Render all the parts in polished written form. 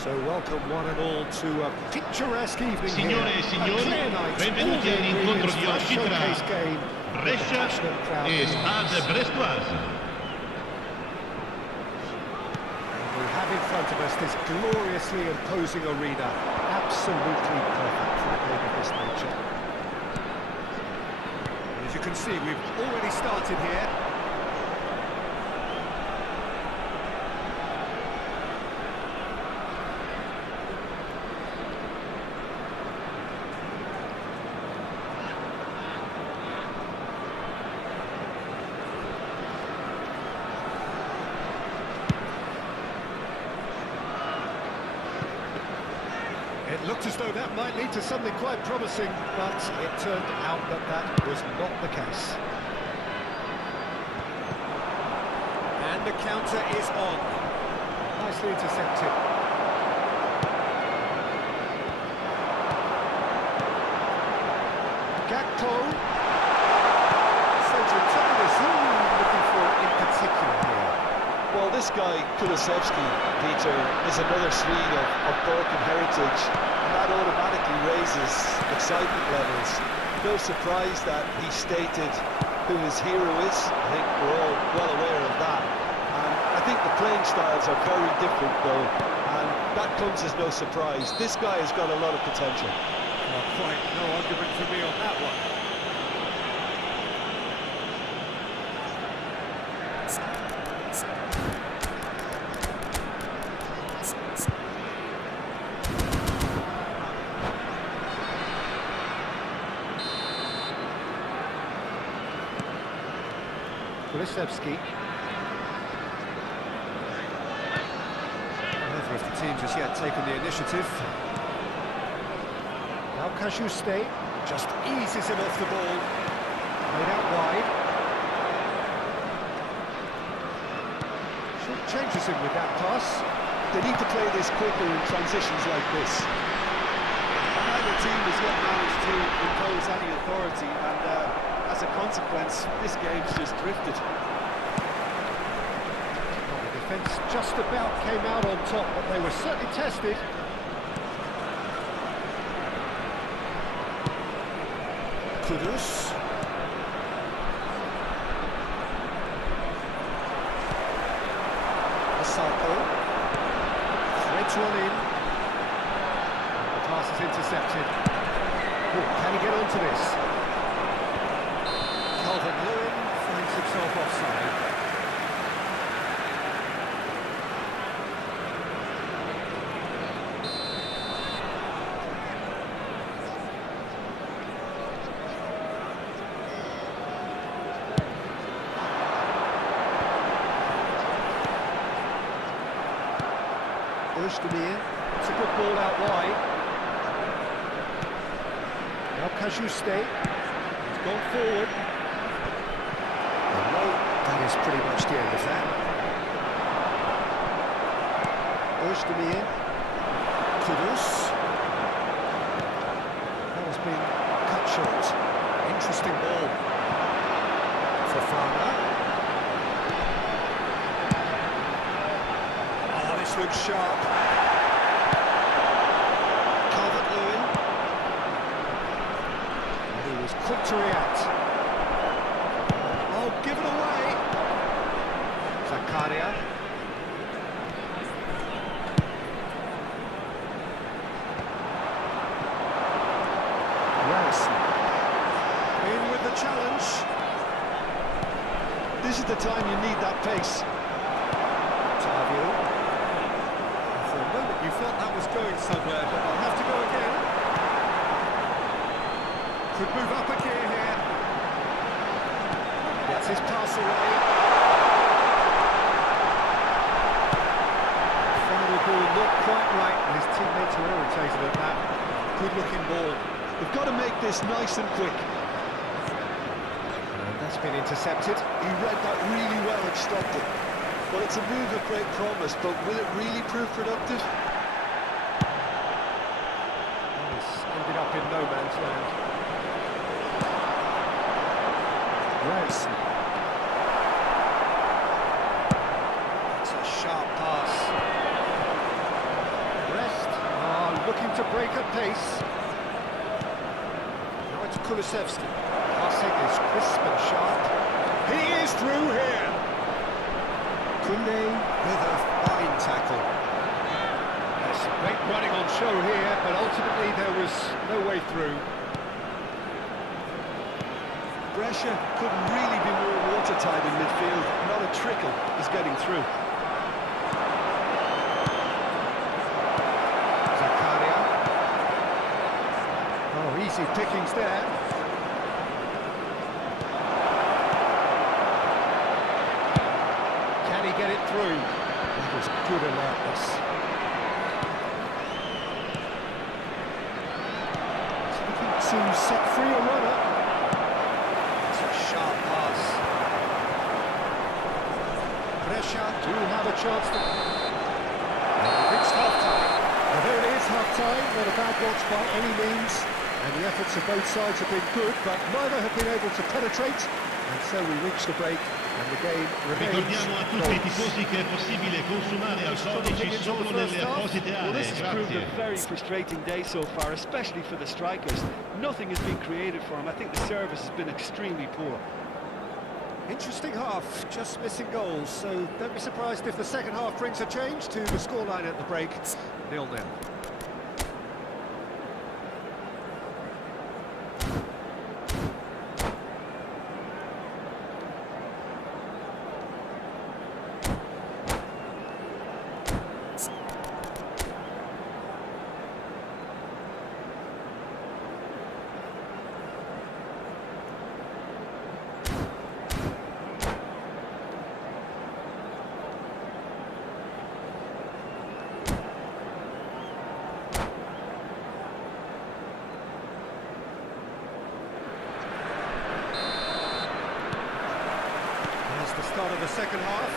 So welcome one and all to a picturesque evening Signore e here. signori, benvenuti all'incontro di oggi tra Brescia e Stade Brestoise. We have in front of us this gloriously imposing arena, absolutely perfect for a game of this nature. As you can see, we've already started here. It looked as though that might lead to something quite promising, but it turned out that that was not the case. And the counter is on. Nicely intercepted. Gakpo. So tremendous. Who are you looking for in particular here? Well, this guy, Kulusevski, Peter, is another Swede of Balkan heritage, and that automatically raises excitement levels. No surprise that he stated who his hero is. I think we're all well aware of that. And I think the playing styles are very different, though, and that comes as no surprise. This guy has got a lot of potential. Well, quite no argument for me on that one. Kulusevski. Neither of the teams has yet taken the initiative. Now Kajusté just eases him off the ball. Made out wide. Short changes him with that pass. They need to play this quicker in transitions like this. Neither team has yet managed to impose any authority, and as a consequence, this game's just drifted. Well, the defence just about came out on top, but they were certainly tested. Kudus. Asako. Threads one in. The pass is intercepted. Oh, can he get onto this? Calvert-Lewin finds himself offside. Özdemir, it's a good ball out wide. Now Kajusté, he's gone forward. And well, that is pretty much the end of that. Özdemir, Kudus. That has been cut short. Interesting ball. Fofana. Oh, this looks sharp. Calvert-Lewin. He was quick to react. Oh, give it away. Zakaria. Yes. In with the challenge. This is the time you need that pace. Tavio. For a moment you felt that was going somewhere, but they'll have to go again. Could move up a gear here. Gets his pass away. Final ball not quite right, and his teammates were irritated at that. Good looking ball. They've got to make this nice and quick. And that's been intercepted. He read that really well and stopped it. Well, it's a move of great promise, but will it really prove productive? He's ended up in no man's land. Ransom. It's a sharp pass. looking to break at pace. Now it's Kulusevski. Passing is crisp and sharp. He is through here. Kunde with a fine tackle. There's some great running on show here, but ultimately there was no way through. Brescia couldn't really be more watertight in midfield. Not a trickle is getting through. Zakaria. Oh, easy pickings there. Can he get it through? That was good alertness. He's looking to set free a runner. It's a sharp pass. Brescia do have a chance to... We've reached half-time. Well, there it is, half-time. Not a bad watch by any means. And the efforts of both sides have been good, but neither have been able to penetrate. And so we reach the break, and the game remains. Ricordiamo a tutti i tifosi che è possibile consumare alcolici solo nelle apposite Well, this aree. has proved a Grazie. very frustrating day so far, especially for the strikers. Nothing has been created for them. I think the service has been extremely poor. Interesting half, just missing goals, so don't be surprised if the second half brings a change to the scoreline at the break, 0-0. The start of the second half.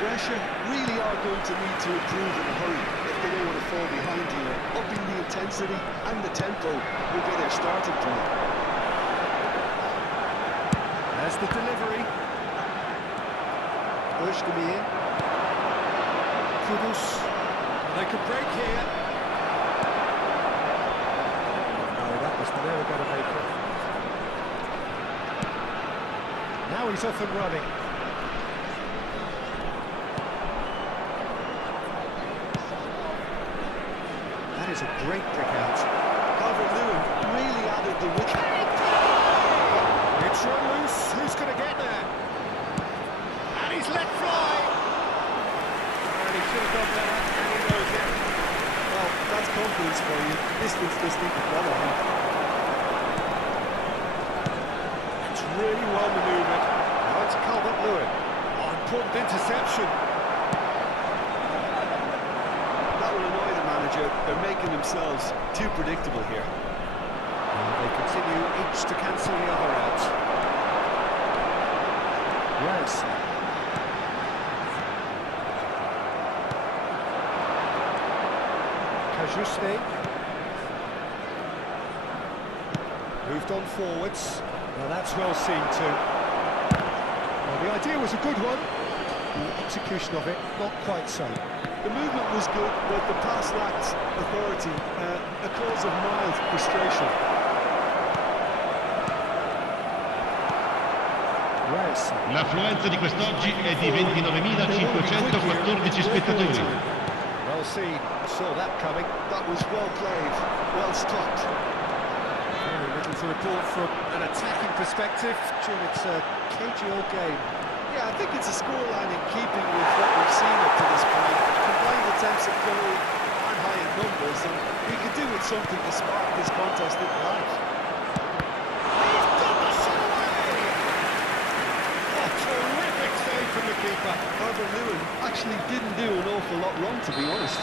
Brescia really are going to need to improve in a hurry if they don't want to fall behind here. Upping the intensity and the tempo will be their starting point. There's the delivery. Özdemir. Kudus. They could break here. No, that was never going to make it. Now he's off and running. That is a great pick out. Calvert-Lewin really added the width. It's run loose. Who's going to get there? And he's let fly. And he should have done better, and he knows it. Well, that's confidence for you. Distance does need to follow him. It's really well manoeuvred. Now it's Calvert-Lewin. Oh, important interception. That will annoy the manager. They're making themselves too predictable here. And they continue each to cancel the other out. Yes. Kajuste. Moved on forwards. Now that's well seen too. Well, the idea was a good one. The execution of it, not quite so. The movement was good, but the pass lacked authority, a cause of mild frustration. Yes. L'affluenza di quest'oggi è di 29.514 spettatori. Well seen. Saw that coming. That was well played, well stopped. Very little to report from an attacking perspective. Jim, it's a cagey old game. Yeah, I think it's a scoreline in keeping with what we've seen up to this point. Combined attempts at goal and high in numbers, and we could do with something to spark this contest into life. He's done the show away! A terrific save from the keeper. Calvert-Lewin actually didn't do an awful lot wrong, to be honest.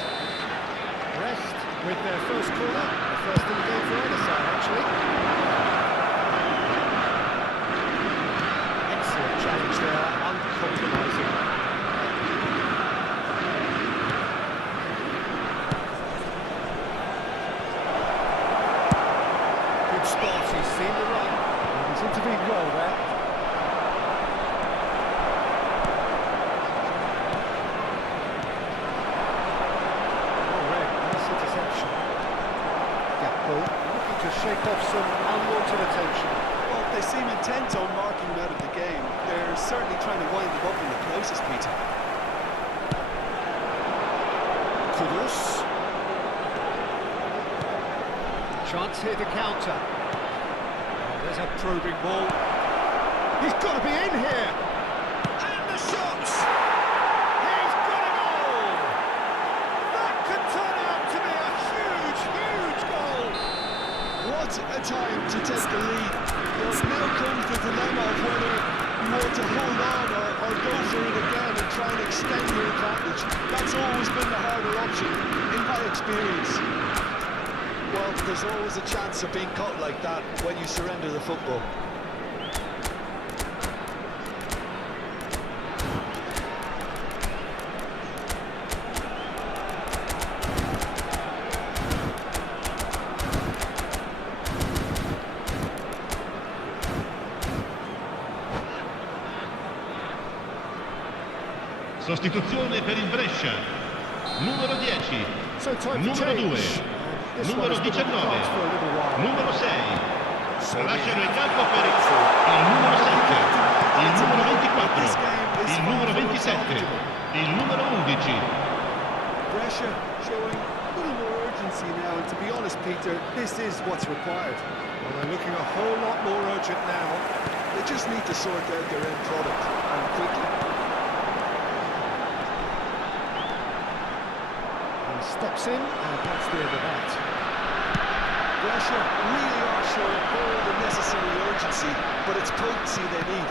Brest with their first corner. The first in the game for either side, actually. Excellent challenge there, uncompromising. Good spot, he's seen the run. He's intervened well there. bent on marking him out of the game. They're certainly trying to wind him up in the process, Peter. Kudus. Chance here to counter. Oh, there's a probing ball. He's got to be in here. And the shot. He's got a goal. That could turn out to be a huge, huge goal. What a time to take the lead. But now comes the dilemma of whether you want to hold on or go for it again and try and extend your advantage. That's always been the harder option, in my experience. Well, there's always a chance of being caught like that when you surrender the football. Sostituzione per il Brescia. Numero 10. So time for Numero 2. change. This Numero one's been on the 19. cards for a little while. Numero 6. So Lasciano il campo per il numero 7, il numero 24, il numero 27, il numero 11. Pressure showing a little more urgency now, and to be honest, Peter, this is what's required. Well, they're looking a whole lot more urgent now. They just need to sort out their end product, and quickly. He steps in, and that's the end of that. Brescia really are showing all the necessary urgency, but it's potency they need.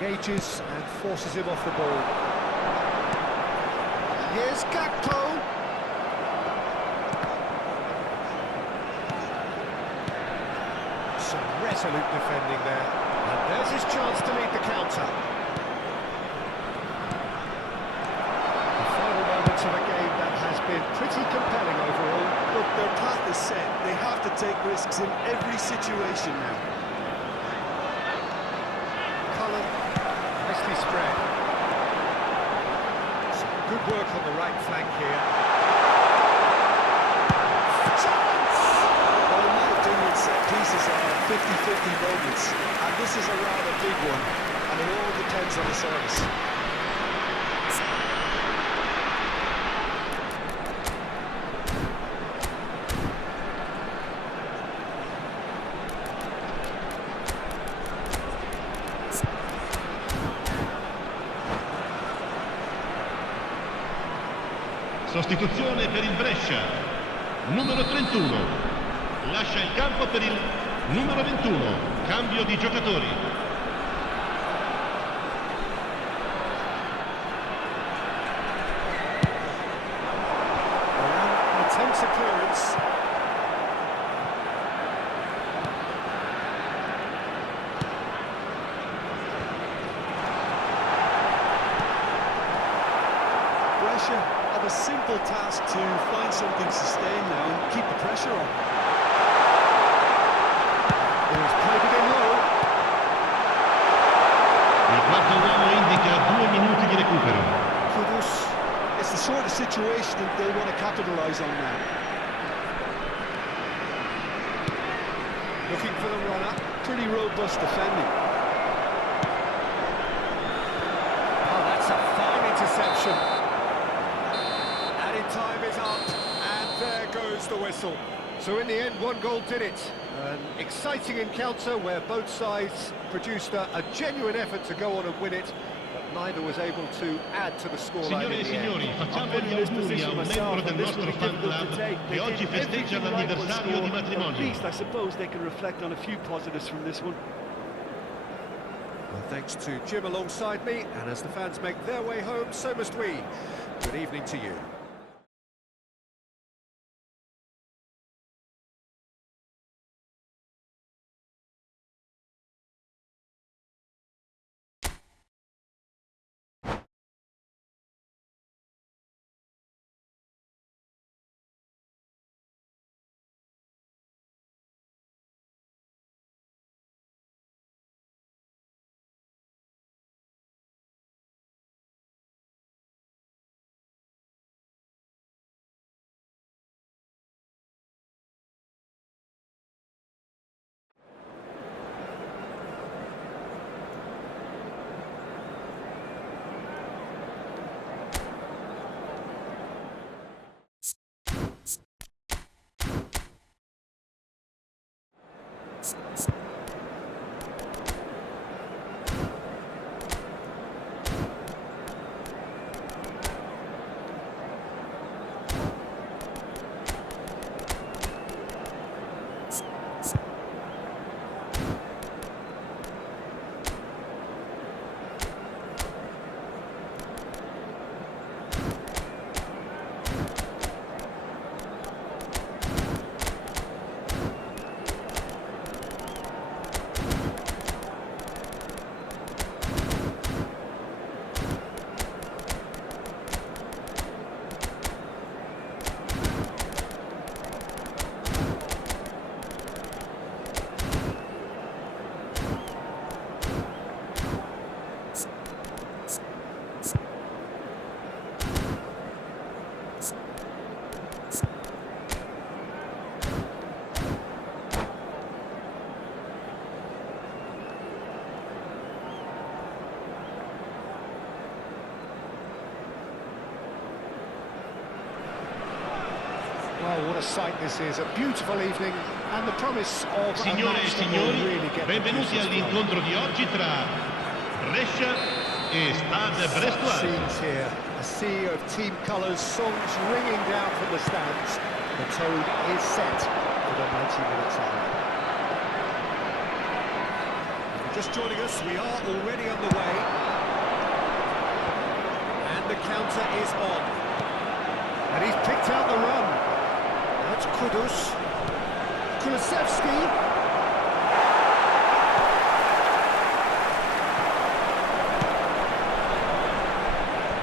Engages and forces him off the ball. Here's Gakpo. Some resolute defending there. And there's his chance to lead the counter. The final moments of a game that has been pretty compelling overall. Look, their path is set. They have to take risks in every situation now. Cullen, nicely spread. Some good work on the right flank here. Chance! Well, in my opinion, set pieces are 50-50 moments, and this is a rather big one, and it all depends on the service. Sostituzione per il Brescia. Numero 31. Lascia il campo per il numero 21. Cambio di giocatori. Attempts a clearance. Brescia have a simple task to find something sustained now and keep the pressure on. He's played it in low. Il quarto uomo indica 2 minuti di recupero. Kudus. It's the sort of situation that they'll want to capitalise on now. Looking for the runner. Pretty robust defending. Oh, that's a fine interception. Added time is up, and there goes the whistle. So in the end, one goal did it. An exciting encounter where both sides produced a genuine effort to go on and win it, but neither was able to add to the scoreline Signore e in the end. signori, facciamo gli auguri a un membro del nostro fan club che oggi festeggia l'anniversario di At matrimonio. least I suppose they can reflect on a few positives from this one. Well, thanks to Jim alongside me, and as the fans make their way home, so must we. Good evening to you. Well, what a sight this is, a beautiful evening, and the promise of a Signore e match that will signori, really get the benvenuti juices flowing. all'incontro di oggi tra Brescia e Stade Brestois. Scenes here, a sea of team colours, songs ringing down from the stands. The tone is set for the 90 minutes ahead. Just joining us, we are already on the way. And the counter is on. And he's picked out the run. That's Kudus. Kulusevski.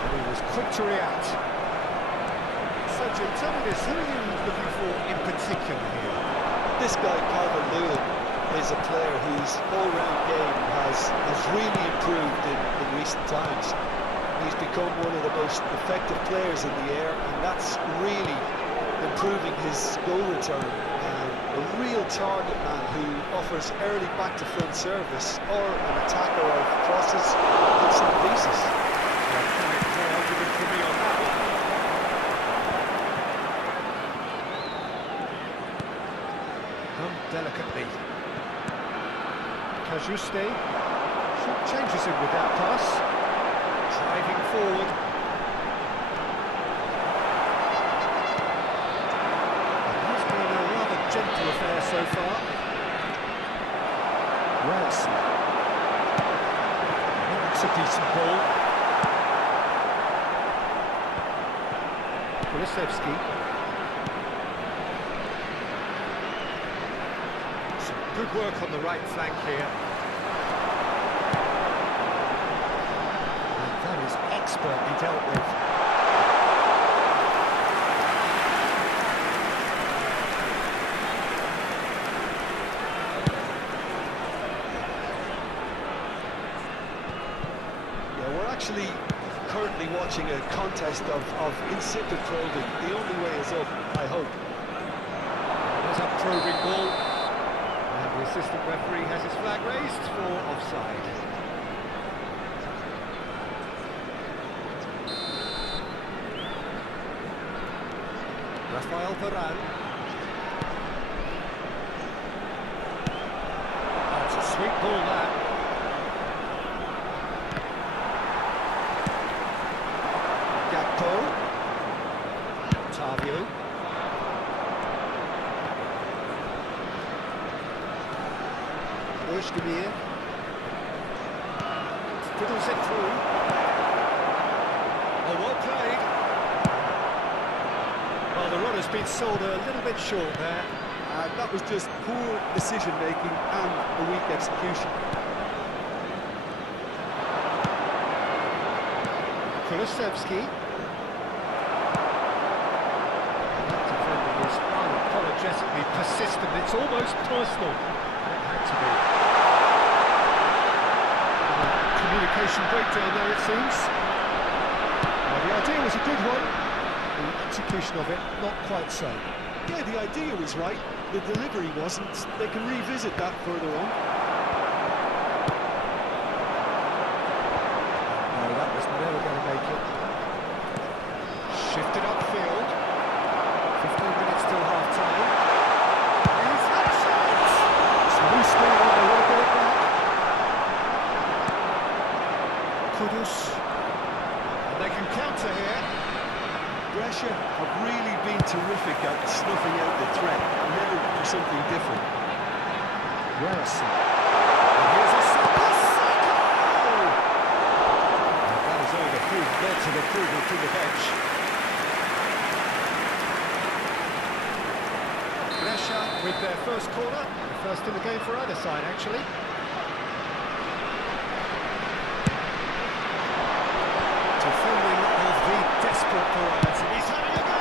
And he was quick to react. So, Jim, tell me this, who are you looking for in particular here? This guy, Calvert-Lewin, is a player whose all-round game has really improved in recent times. He's become one of the most effective players in the air, and that's really improving his goal return. A real target man who offers early back-to-front service or an attacker of crosses and set pieces. No argument for me on that one. Delicately. Kajuste changes him with that pass. Driving forward. It has been a rather gentle affair so far. Ryerson. That's a decent ball. Kulusevski. Good work on the right flank here. And that is expertly dealt with. Yeah, we're actually currently watching a contest of insipid probing. The only way is up, I hope. There's a probing ball. The assistant referee has his flag raised for offside. Rafael Varane. That's a sweet ball, that. Gakpo. Tavio. Özdemir fiddles it through. Oh, well played. Well, the runner's been sold a little bit short there. That was just poor decision-making and a weak execution. Kulusevski. That defender was unapologetically persistent. It's almost personal. It had to be. Communication breakdown there, it seems. Well, the idea was a good one. The execution of it, not quite so. Yeah, the idea was right, the delivery wasn't. They can revisit that further on. No, that was never going to make it. Shifted upfield. 15 minutes till half-time. He's had a chance! It's a loose ball, they want to get it back. Kudus. And they can counter here. Brescia have really been terrific at snuffing out the threat, now for something different. Ryerson. And here's a Saka! And that is over through, led to the approval from the bench. Brescia with their first corner, the first in the game for either side, actually. Defending of the desperate variety. He's having a go!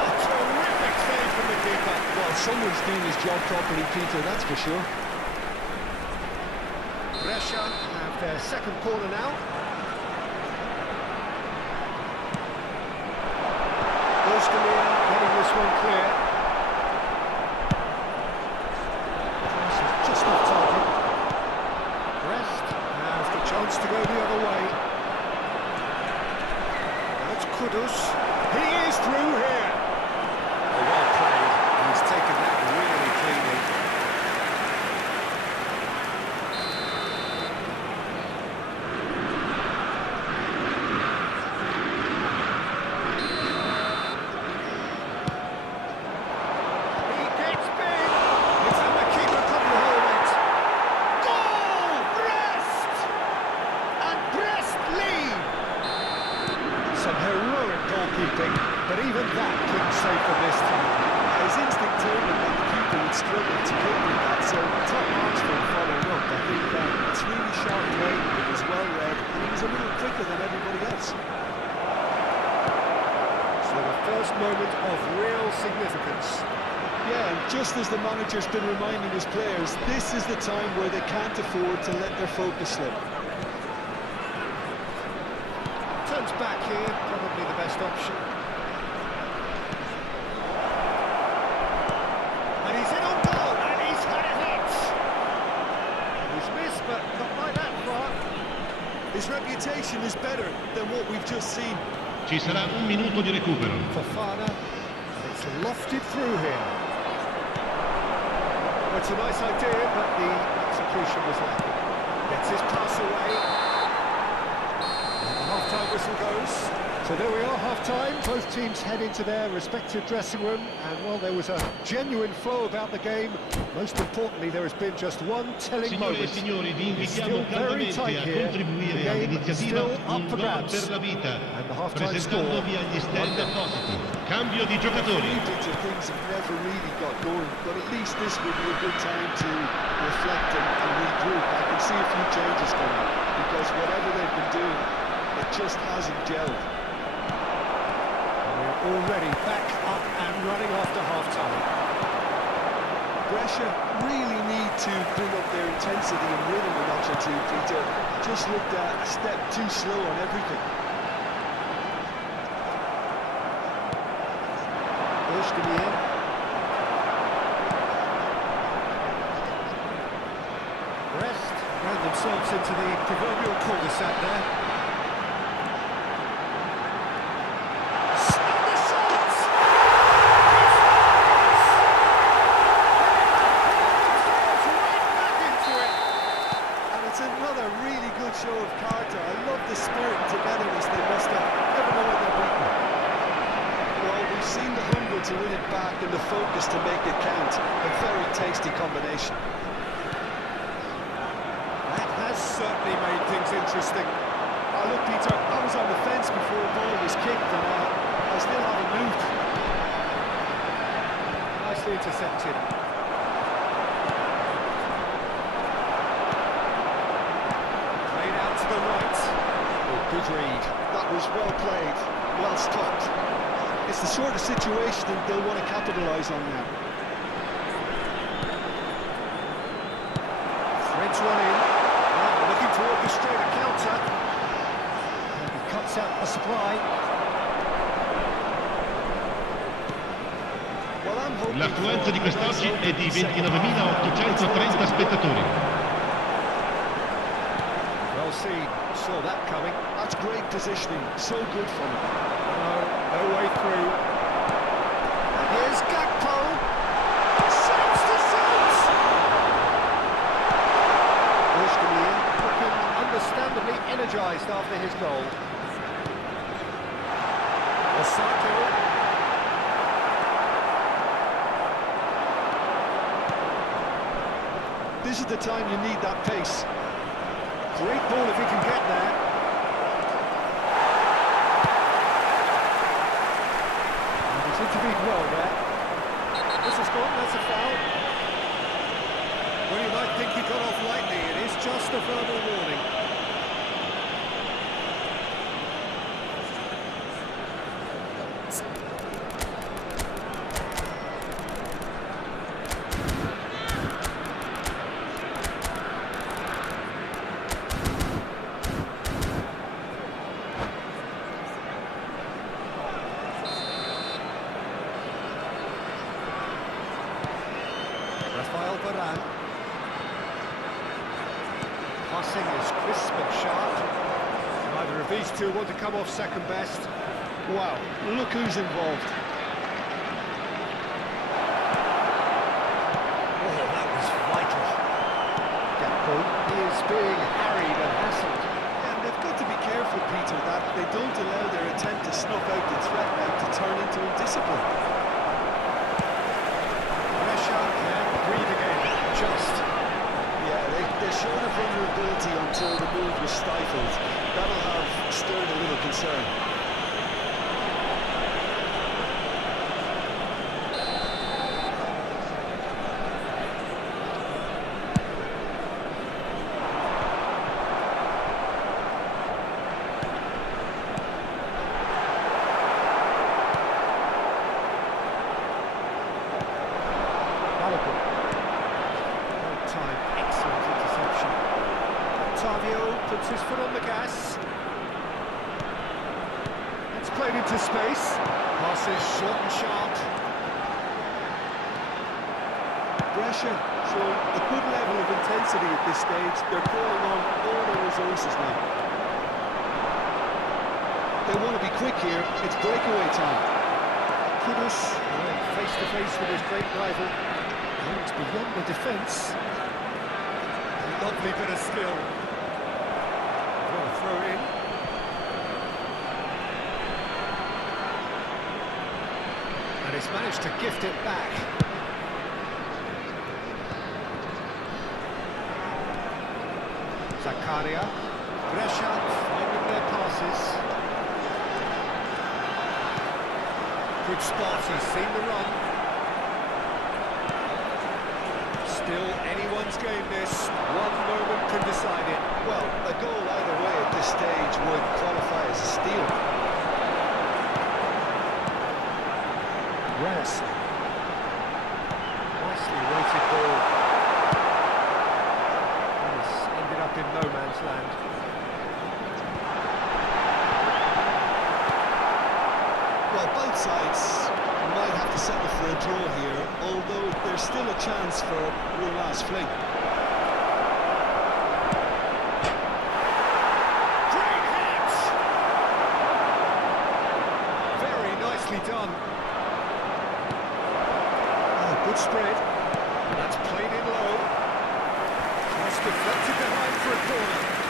A terrific save from the keeper. Well, someone's doing his job properly, Peter, that's for sure. Brescia have their second corner now. Özdemir getting this one clear. Pass is just off target. Brest has the chance to go the other way. That's Kudus. He is through here. keeping, but even that couldn't save them this time. His instinct told him that the keeper would struggle to cope with that, so top marks for him following up. I think it's really sharp play, it was well read, and he was a little quicker than everybody else. So the first moment of real significance. Yeah, and just as the manager's been reminding his players, this is the time where they can't afford to let their focus slip. Turns back here, probably the best option. And he's in on goal, and he's had a hit. He's missed, but not by that far. His reputation is better than what we've just seen. Ci sarà un minuto di recupero. Fofana, and it's lofted through here. Well, it's a nice idea, but the execution was lacking. Gets his pass away. And the half-time whistle goes. So there we are, half-time. Both teams head into their respective dressing room, and while there was a genuine flow about the game, most importantly, there has been just one telling Signore e moment. signori, vi It's invitiamo still very caldamente tight a here. contribuire The game all'iniziativa still up Un for Gol grabs. per la Vita, And the half-time presentandovi score. agli stand appositi. Cambio di giocatori. Peter, things have never really got going, but at least this would be a good time to reflect and regroup. I can see a few changes coming, because whatever they've been doing, it just hasn't gelled. We're already back up and running after half-time. Brescia really need to bring up their intensity and rhythm a notch or two, Peter. Just looked a step too slow on everything. Özdemir. Brest ran themselves into the proverbial cul-de-sac there. And the shots! Right back into it. And it's another really good show of character. I love the spirit and togetherness they must have, never know when they're beaten. Well, we've seen the hunger to win it back and the focus to make it count. A very tasty combination. That has certainly made things interesting. Oh, look, Peter, I was on the fence before the ball was kicked, and I still haven't moved. Nicely intercepted. Played out to the right. Oh, good read. That was well played, well stopped. It's the sort of situation that they'll want to capitalise on now. Threads one in. Now looking to orchestrate a counter. And he cuts out the supply. Well, I'm hoping L'affluenza di for quest'oggi a nice è di opening second half. 29.830 spettatori. Well seen. Saw that coming. That's great positioning, so good from him. No way through. And here's Gakpo. Saves the shot! Özdemir looking understandably energised after his goal. Osako. This is the time you need that pace. Great ball if he can get there. And he's intervened well there. This is gone, that's a foul. Well, you might think he got off lightly. It is just a verbal warning. Passing is crisp and sharp. Neither of these two want to come off second best. Wow, look who's involved. Oh, that was vital. Gakpo is being harried and hassled. And they've got to be careful, Peter, that they don't allow their attempt to snuff out the threat now to turn into indiscipline. Brescia can breathe again, just. Yeah, they showed a vulnerability until the move was stifled. That'll have stirred a little concern. puts his foot on the gas. It's played into space. Passes short and sharp. Brescia showing a good level of intensity at this stage. They're calling on all their resources now. They want to be quick here. It's breakaway time. Kudus face to face with his great rival. Oh, it's beyond the defence. Lovely bit of skill. Well, throw in. And he's managed to gift it back. Zakaria. Brescia finding their passes. Good spot, he's seen the run. Still anyone's game this. One moment can decide it. Well, a goal either way at this stage would qualify as a steal. Reyes. Nicely weighted ball. And it's ended up in no man's land. Well, both sides might have to settle for a draw here, although there's still a chance for one last fling. Great hit! Very nicely done. Oh, good spread. And that's played in low. Just deflected behind for a corner.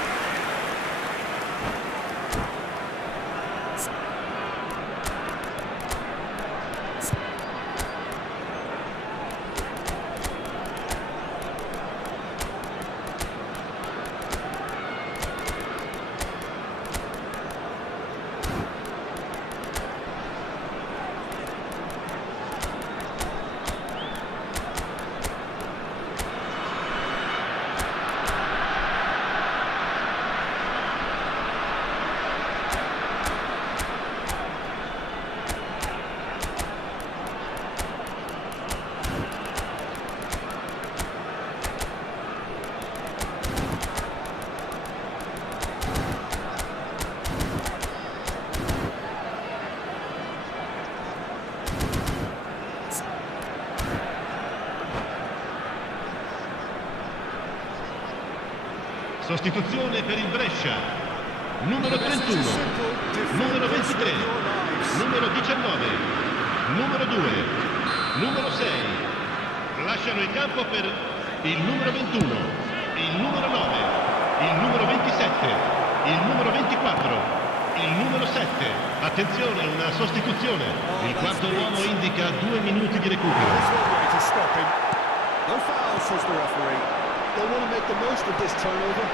Sostituzione per il Brescia. Numero 31, numero 23, numero 19, numero 2, numero 6. Lasciano il campo per il numero 21, il numero 9, il numero 27, il numero 24, il numero 7. Attenzione, una sostituzione. Il quarto uomo indica 2 minuti di recupero. No foul, says the referee. They want to make the most of this turnover.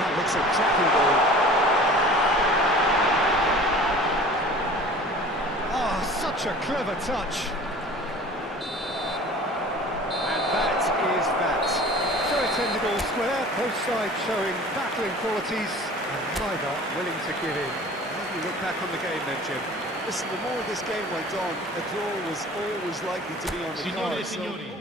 That looks a cracking goal. Oh, such a clever touch. And that is that. So it's ended all square, both sides showing battling qualities, and neither willing to give in. How do you look back on the game then, Jim? Listen, the more this game went on, a draw was always likely to be on the Signore e cards. signori,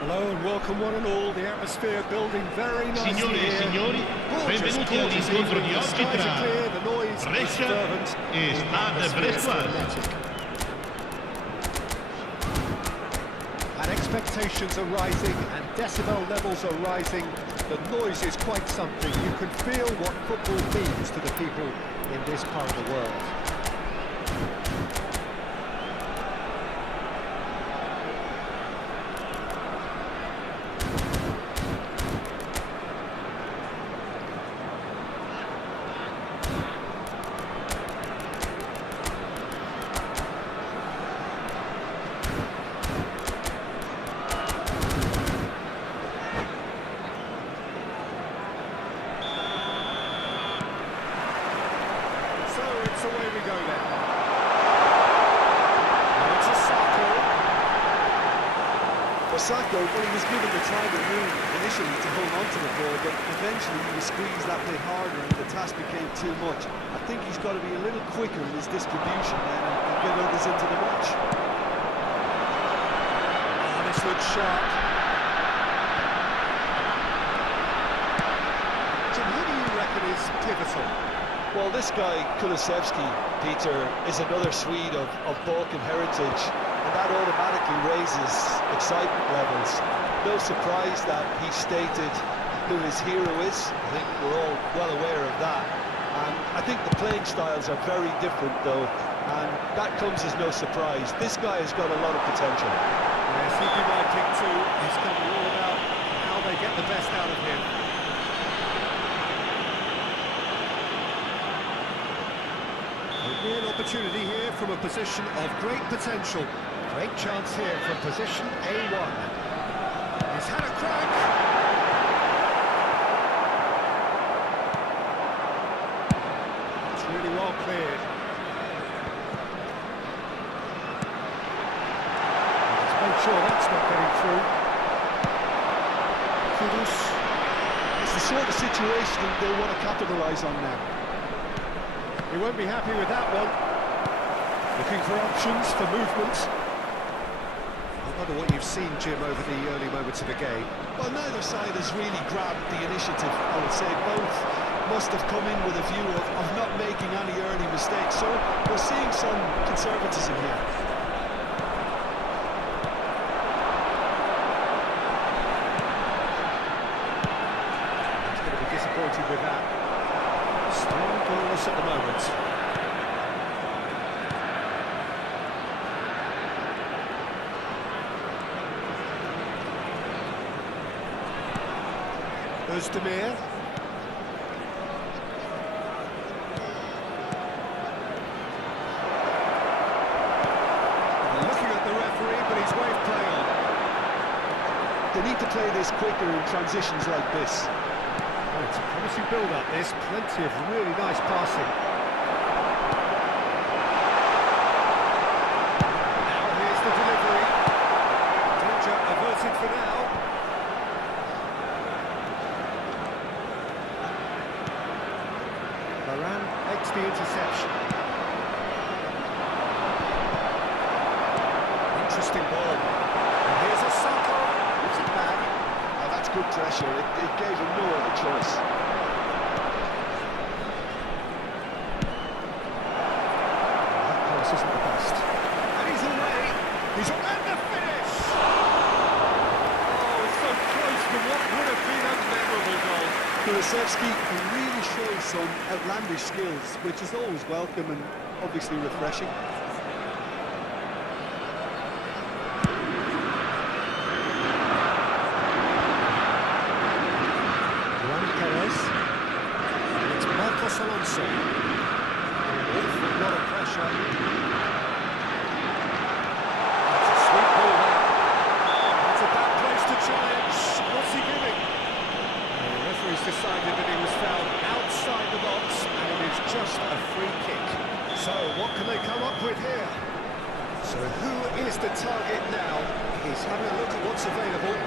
Hello and welcome one and all, the atmosphere building very nicely Signore e here. signori, Gorgeous, benvenuti gorgeous all'incontro evening. di The oggi skies tra are clear, the noise is Brescia fervent, e the Stade atmosphere is Bressoise. frenetic. And expectations are rising and decibel levels are rising. The noise is quite something. You can feel what football means to the people in this part of the world. So away we go then. Now it's Osako, well, he was given the time and room initially to hold on to the ball, but eventually he was squeezed that bit harder and the task became too much. I think he's got to be a little quicker in his distribution then and get others into the match. Oh, this looks sharp. Jim, who do you reckon is pivotal? Well, this guy, Kulusevski, Peter, is another Swede of Balkan heritage, and that automatically raises excitement levels. No surprise that he stated who his hero is. I think we're all well aware of that. And I think the playing styles are very different, though, and that comes as no surprise. This guy has got a lot of potential. Yes, he'd be my pick too. It's going to be all about how they get the best out of him. A real opportunity here from a position of great potential. Great chance here from position A1. He's had a crack. It's really well cleared. Let's make sure that's not getting through. Kudus. It's the sort of situation they want to capitalise on now. He won't be happy with that one. Looking for options, for movement. I wonder what you've seen, Jim, over the early moments of the game. Well, neither side has really grabbed the initiative, I would say. Both must have come in with a view of not making any early mistakes. So we're seeing some conservatism here. He's going to be disappointed with that. Still goalless at the moment. Özdemir. Looking at the referee, but he's waved play on. They need to play this quicker in transitions like this. Oh, it's a promising build-up, this. Plenty of really nice passing. Now here's the delivery. Danger averted for now. Varane makes the interception. Interesting ball. And here's a Saka. It's it back. Oh, that's good pressure. It gave him no other choice. That pass isn't the best. And he's away. He's on and the finish. Oh, so close to what would have been a memorable goal. Kulusevski really shows some outlandish skills, which is always welcome and obviously refreshing. It's Marcos Alonso. An awful lot of pressure. It's a sweet ball there. It's a bad place to challenge. What's he giving? The referee's decided that he was fouled outside the box, and it is just a free kick. So, what can they come up with here? So, who is the target now? He's having a look at what's available.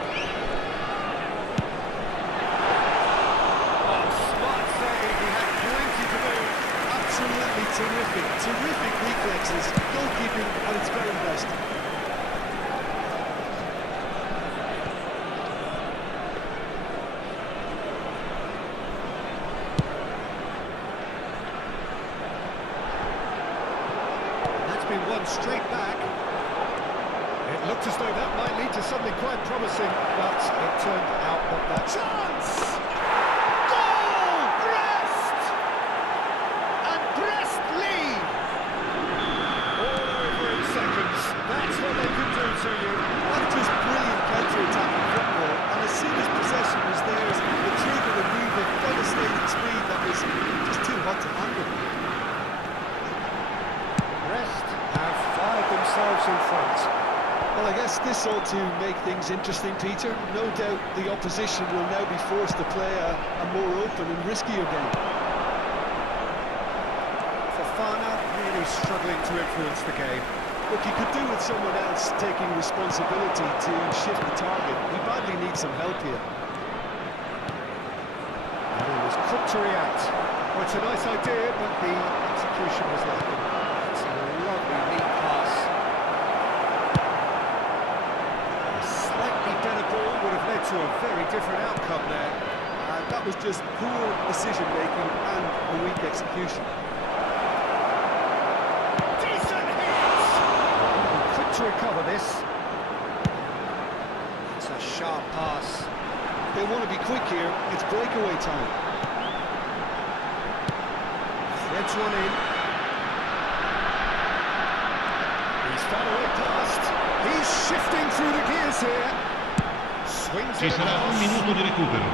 Absolutely terrific reflexes, goalkeeping at its very best. That's been won straight back. It looked as though that might lead to something quite promising, but it turned out not that. Chance! That's what they can do to you. That was brilliant counter-attacking football, and as soon as possession was theirs, it triggered a move of devastating speed that was just too hot to handle. Brest have fired themselves in front. Well, I guess this ought to make things interesting, Peter. No doubt the opposition will now be forced to play a more open and riskier game. Fofana really struggling to influence the game. Look, he could do with someone else taking responsibility to shift the target. He badly needs some help here. And he was quick to react. Well, it's a nice idea, but the execution was lacking. It's a lovely, neat pass. A slightly better ball would have led to a very different outcome there. And that was just poor decision-making and a weak execution. To recover this. It's a sharp pass. They want to be quick here. It's breakaway time. Threads one in. He's far away past. He's shifting through the gears here. Swings Ci it sarà across. un minuto di recupero.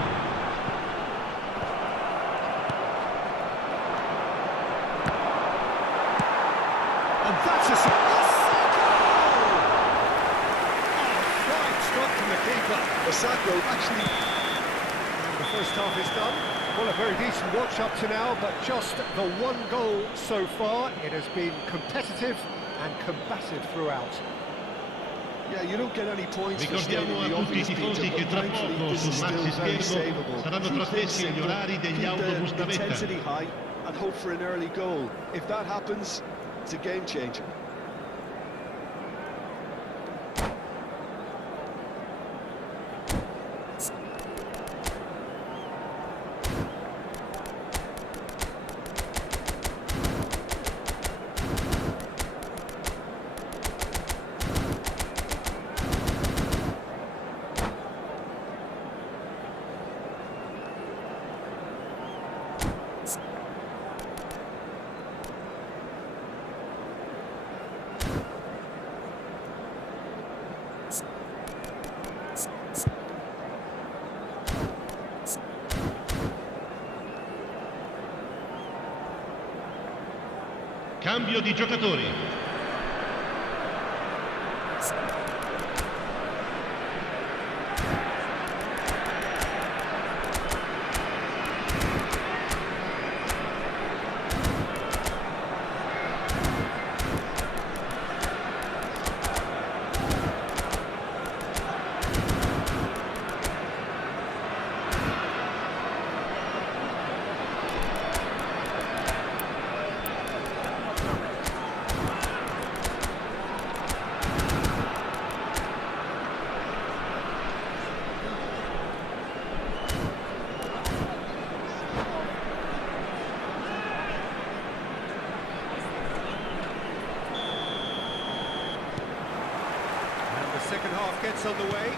And that's a from the keeper. Osako actually... The first half is done. Well, a very decent watch up to now, but just the one goal so far. It has been competitive and combative throughout. Yeah, you don't get any points for Ricordiamo a stating the tutti i obvious, tifosi Peter, che but tra thankfully poco this sul is still maxi very schermo savable. saranno Keep things trasmessi gli simple, orari degli keep autobus da the intensity vetta. high and hope for an early goal. If that happens, it's a game changer. Cambio di giocatori. Second half gets underway.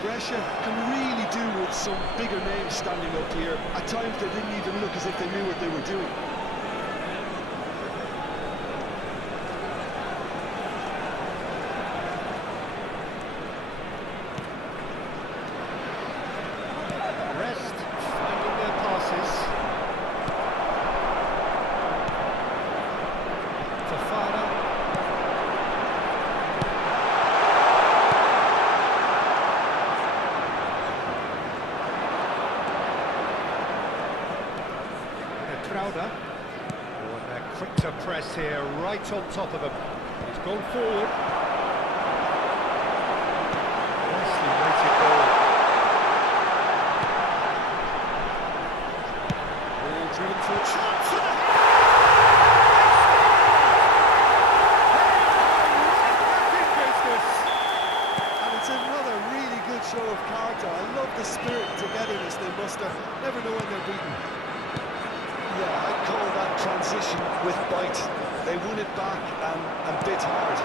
Brescia can really do with some bigger names standing up here. At times they didn't even look as if they knew what they were doing. Rest, finding their passes. Fofana. Crowder. Oh, and they're quick to press here, right on top of him. He's gone forward. Nicely weighted ball. Ball driven for a chance. And a right back in business. And it's another really good show of character. I love the spirit and togetherness they muster. Never know when they're beaten. Yeah, I'd call that transition with bite. They won it back and bit hard.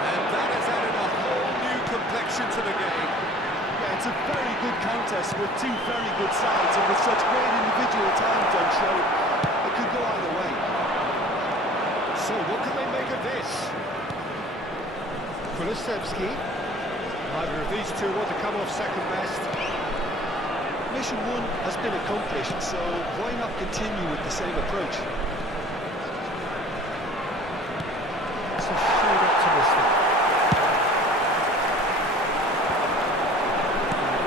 And that has added a whole new complexion to the game. Yeah, it's a very good contest with two very good sides, and with such great individual talent on show, it could go either way. So what can they make of this? Kulusevski. Neither of these two want to come off second best. Mission one has been accomplished, so why not continue with the same approach? It's a shade optimistic.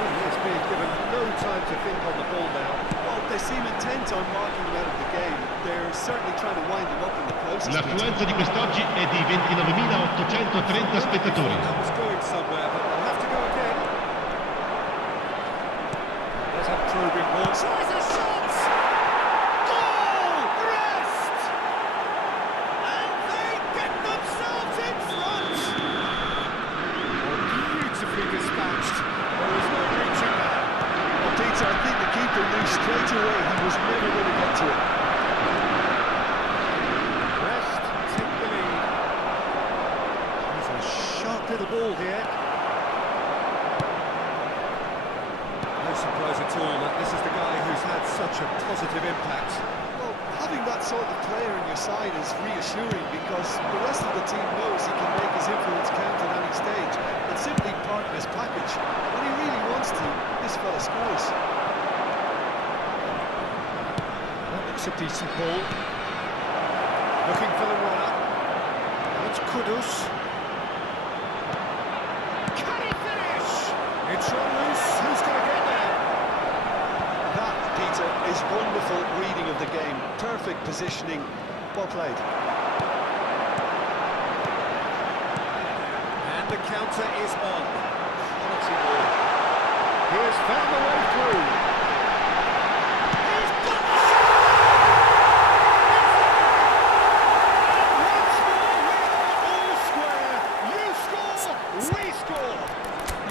He is being given no time to think on the ball now. Well, they seem intent on marking him out of the game. They're certainly trying to wind him up in the process. L'affluenza di quest'oggi è di 29.830 spettatori. That was going somewhere, but they'll have to go again. Let's have probing ball. Tries a shot! Goal! Rest! And they get themselves in front! Oh, beautifully dispatched. There was no reaching that. Well, Peter, I think the keeper knew straight away he was never going to get to it. Rest, take the lead. He's a sharp little ball here. No surprise at all that this is the guy who's had such a positive impact. Well, having that sort of player in your side is reassuring because the rest of the team knows he can make his influence count at any stage. It's simply part of his package. When he really wants to, this fella scores. That looks a decent ball. Looking for the runner. It's Kudus. Can he finish? It's run loose. Who's going to get there? That, Peter, is wonderful reading of the game. Perfect positioning. Well played. And the counter is on. Quality ball. He has found the way through. He's got the shot! Once more, we are all square. You score, we score.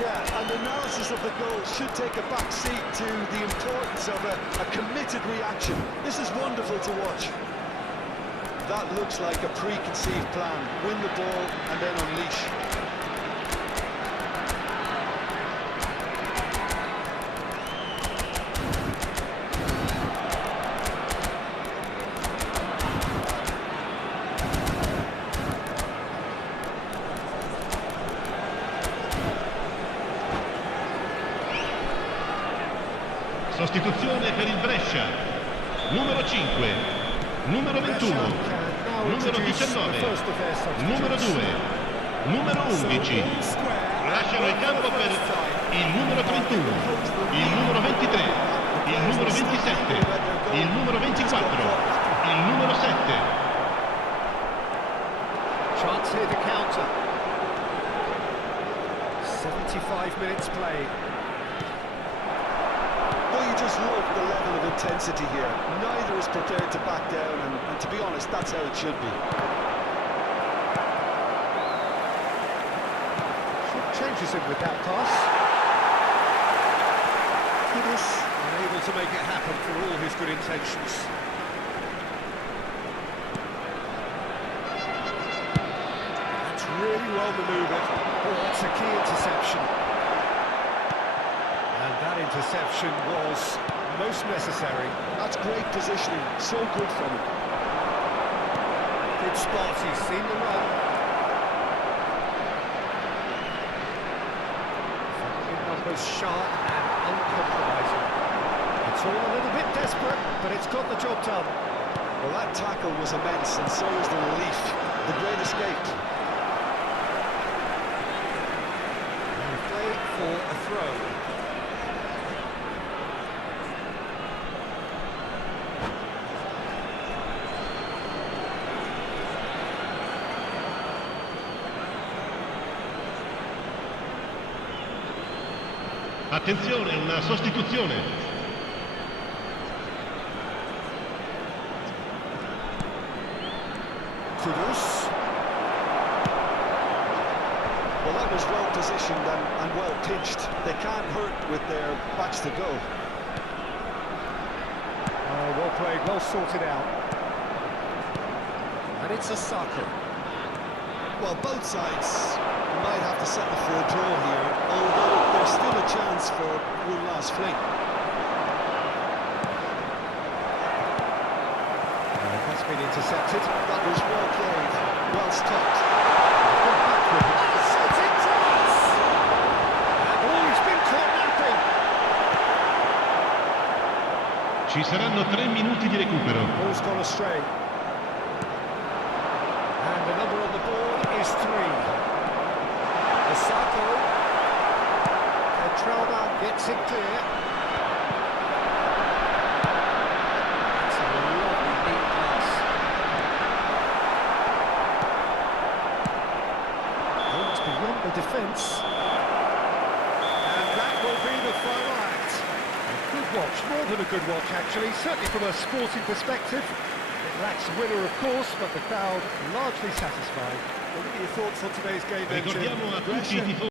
Yeah, and analysis of the goal should take a back seat to the importance of a committed reaction. This is wonderful to watch. That looks like a preconceived plan. Win the ball and then unleash. Sostituzione per il Brescia. numero 5, numero 21, numero 19, numero 2, numero 11. Lasciano il campo per il numero 31, il numero 23, il numero 27, il numero 24, il numero 7. Chance here to counter. 75 minutes played. Well, you just love the level of intensity here. Neither is prepared to back down, and to be honest, that's how it should be. Changes him with that pass. Kudus unable to make it happen for all his good intentions. That's really well manoeuvred. Oh, that's a key interception. And that interception was most necessary. That's great positioning, so good from him. Good spot, he's seen the run. Numbers sharp and uncompromising. It's all a little bit desperate, but it's got the job done. Well, that tackle was immense, and so was the relief. The great escape. And play for a throw. Attenzione, una sostituzione. Kudus. Well, that was well positioned and well pitched. They can't hurt with their backs to go. Well played, well sorted out. And it's a sucker. Well, both sides might have to settle for a draw here, although there's still a chance for one last fling. That's been intercepted. That was well played, well stopped. Oh, he's been caught napping. Ci saranno 3 minuti di recupero. Ball's gone astray. And the number on the board is 3. Osako. Petralda gets it clear. That's a lovely neat pass. Oh, it's beyond the defence. And that will be the final act. A good watch, more than a good watch actually, certainly from a sporting perspective. It lacks a winner, of course, but the crowd largely satisfied. What are your thoughts on today's game, then, Jim? Ricordiamo a tutti i tifosi